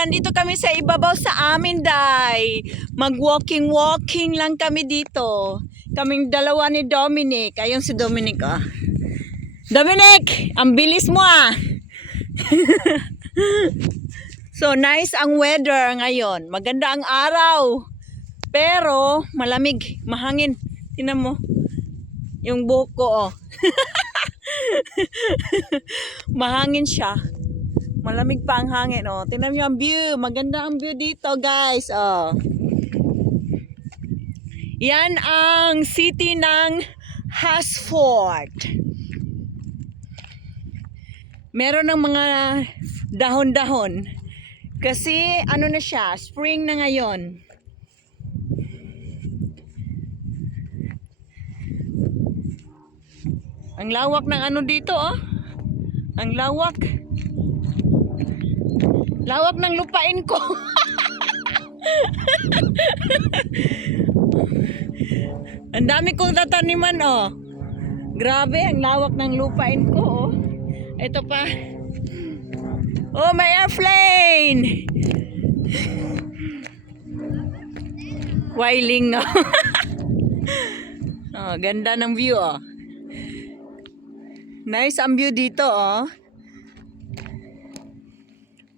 nandito kami sa ibabaw sa amin, day. Mag-walking lang kami dito. Kaming dalawa ni Dominic. Ayun si Dominic, oh. Dominic, ang bilis mo, ah. So, nice ang weather ngayon. Maganda ang araw. Pero, malamig, mahangin. Tingnan mo. Yung buhok ko, oh. Mahangin siya. Malamig pa ang hangin, oh. Tingnan niyo ang view. Maganda ang view dito, guys, oh. Yan ang city ng Hasford. Meron ng mga dahon-dahon. Kasi ano na siya, spring na ngayon. Ang lawak ng ano dito, oh. Ang lawak. Lawak ng lupain ko. Ang dami kong tataniman, oh. Grabe, ang lawak ng lupain ko, oh. Ito pa. Oh, may airplane. Wailing, no? Oh, ganda ng view, oh. Nice ang view dito, oh.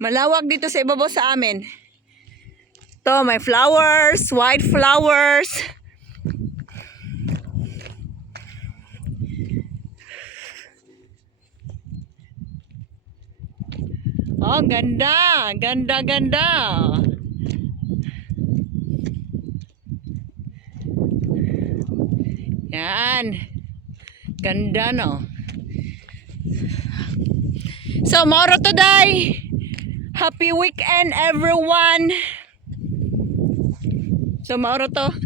Malawak dito sa ibabaw sa amin. To, may flowers, white flowers. Oh, ganda. Ganda, ganda. Yan. Ganda, no? So, mauro today. Happy weekend, everyone. So, mauro to.